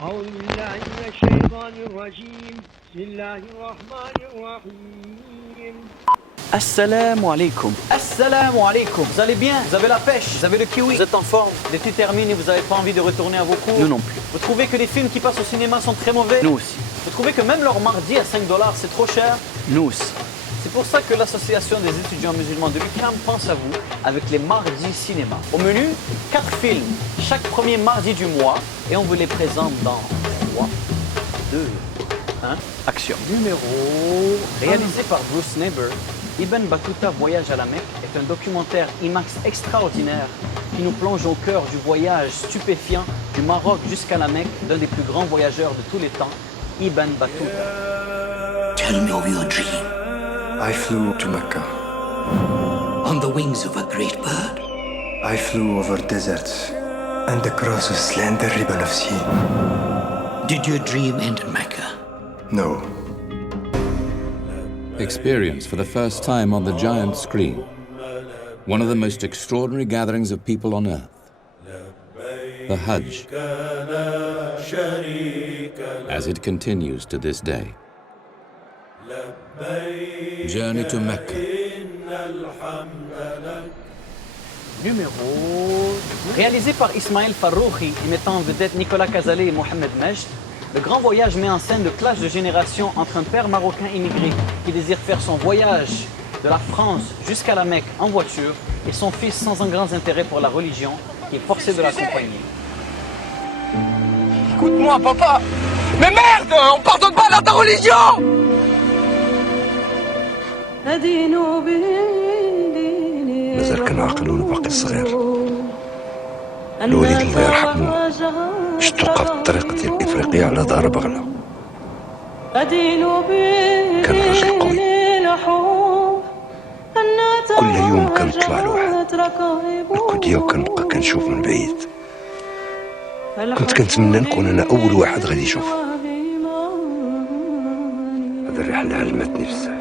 أعوذ بالله من الشيطان الرجيم بسم الله الرحمن الرحيم. Assalamu alaikum. Assalamu alaikum. Vous allez bien? Vous avez la pêche? Vous avez le kiwi? Vous êtes en forme? L'été termine et vous n'avez pas envie de retourner à vos cours? Nous non plus. Vous trouvez que les films qui passent au cinéma sont très mauvais? Nous aussi. Vous trouvez que même leur mardi à 5 $ c'est trop cher? Nous aussi. C'est pour ça que l'association des étudiants musulmans de l'UQAM pense à vous avec les mardis cinéma. Au menu, 4 films chaque premier mardi du mois et on vous les présente dans 3, 2, 1, action. Réalisé par Bruce Neighbor, Ibn Battuta Voyage à la Mecque est un documentaire IMAX extraordinaire qui nous plonge au cœur du voyage stupéfiant du Maroc jusqu'à la Mecque d'un des plus grands voyageurs de tous les temps, Ibn Battuta. Tell me of your dream. I flew to Mecca. On the wings of a great bird. I flew over deserts and across a slender ribbon of sea. Did your dream end in Mecca? No. Experience for the first time on the giant screen. One of the most extraordinary gatherings of people on earth. The Hajj. As it continues to this day. Journey to Mecca. Réalisé par Ismaël Farrouhi et mettant en vedette Nicolas Cazalet et Mohamed Majd, le grand voyage met en scène le clash de génération entre un père marocain immigré qui désire faire son voyage de la France jusqu'à la Mecque en voiture et son fils sans un grand intérêt pour la religion qui est forcé de l'accompagner. Écoute-moi, papa! Mais merde! On pardonne pas dans ta religion! مازال كنعقلوا الباقي الصغير الوليد الله يرحمه شتو قطع الطريق ديال افريقيا على ظهر بغله كان راجل قوي كل يوم كنطلع لواحد الكودية وكنبقى كنشوف من بعيد كنت كنتمنى نكون انا اول واحد غادي يشوف هاد الرحلة علمتني بزاف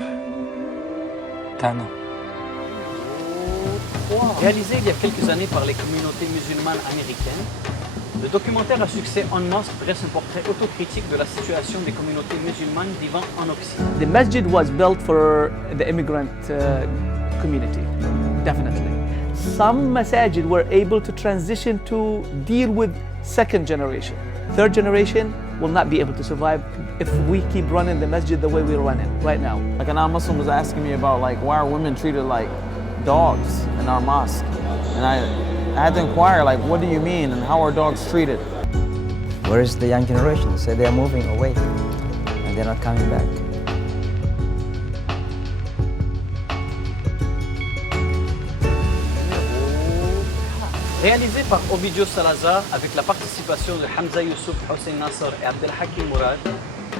تانا Réalisé il y a quelques années par les communautés musulmanes américaines, le documentaire à succès On Mosque dresse un portrait autocritique de la situation des communautés musulmanes vivant en Occident. The masjid was built for the immigrant community, definitely. Some masajid were able to transition to deal with second generation. Third generation will not be able to survive if we keep running the masjid the way we run it right now. Like a non-Muslim was asking me about like why are women treated like dogs in our mosque, and I had to inquire like what do you mean and how are dogs treated? Where is the young generation? They say they are moving away and they're not coming back. Réalisé par Ovidio Salazar avec la participation de Hamza Youssouf, Hossein Nasser et Abdelhakim Mourad,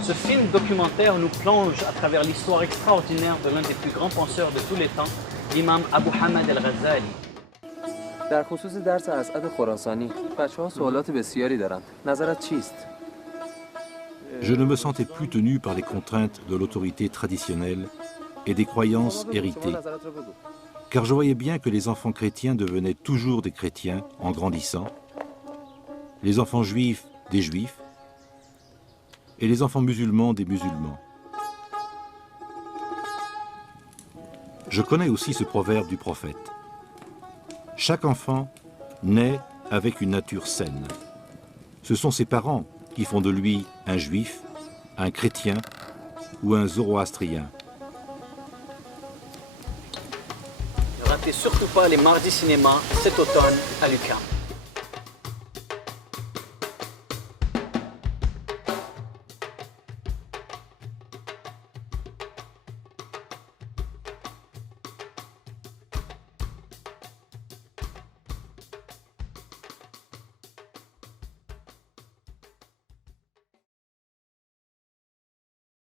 ce film documentaire nous plonge à travers l'histoire extraordinaire de l'un des plus grands penseurs de tous les temps, l'imam Abu Hamad al-Ghazali. در خصوص درس اسعد خراسانی بچه‌ها سوالات بسیاری دارن. نظرت چیست؟ Je ne me sentais plus tenu par les contraintes de l'autorité traditionnelle et des croyances héritées, car je voyais bien que les enfants chrétiens devenaient toujours des chrétiens en grandissant, les enfants juifs des juifs, et les enfants musulmans des musulmans. Je connais aussi ce proverbe du prophète. Chaque enfant naît avec une nature saine. Ce sont ses parents qui font de lui un juif, un chrétien ou un zoroastrien. Ne ratez surtout pas les mardis cinéma cet automne à l'UQAM.